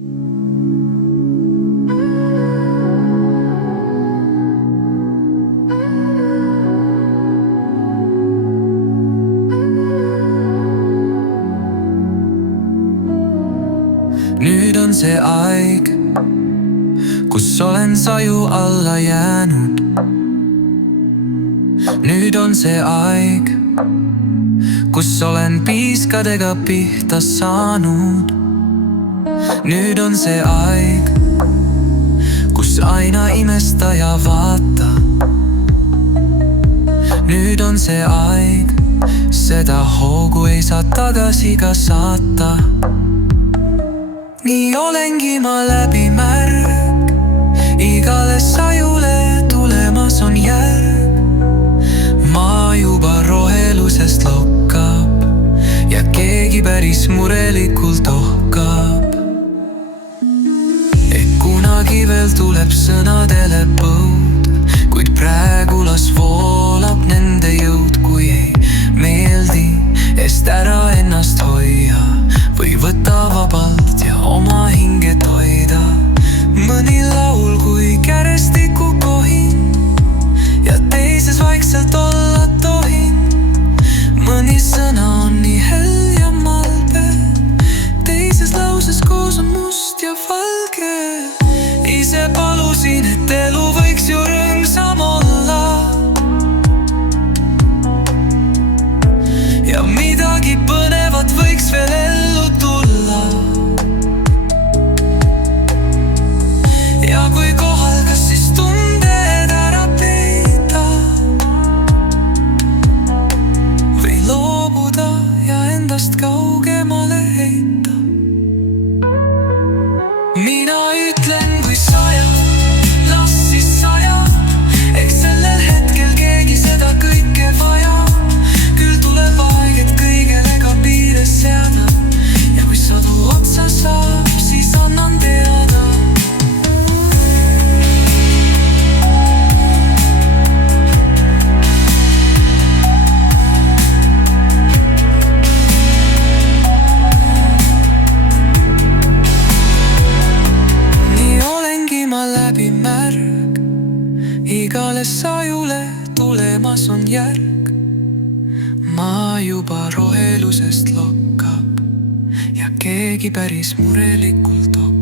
Nüüd on see aeg, kus olen saju alla jäänud. Nüüd on see aeg, kus olen piiskadega pihta saanud. Nüüd on see aeg, kus aina imestaja vaata. Nüüd on see aeg, seda hoogu ei saa tagasi ka saata. Nii olengi ma läbi märg, igale sajule tulemas on järg. Maa juba rohelusest lokkab ja keegi päris murelikult ohkab. Et kunagi veel tuleb sõnadele põud, kuid praegu las voolab nende jõud. Kui ei meeldi, eest ära ennast hoia või võta vabalt ja oma hinge toida. Mõni laul kui kärestiku kohin ja teises vaikselt olla tohin. Mõni sõna on nii hell ja malbe, teises lauses koos on must ja valge. Ise palusin, et elu võiks ju rõõmsam olla ja midagi põnevat võiks veel ellu tulla. Ja kui kohal, kas siis tunded ära peita või loobuda ja endast kaugemale heita. Mina ütlen, kui saja, las siis saja, eks sellel hetkel keegi seda kõike vaja. Küll tuleb aeg, et kõigele ka piire seada ja kui sadu otsa saab, siis annan teada. Läbi märg, igale sajule tulemas on järg. Maa juba rohelusest lokkab ja keegi päris murelikult ohkab.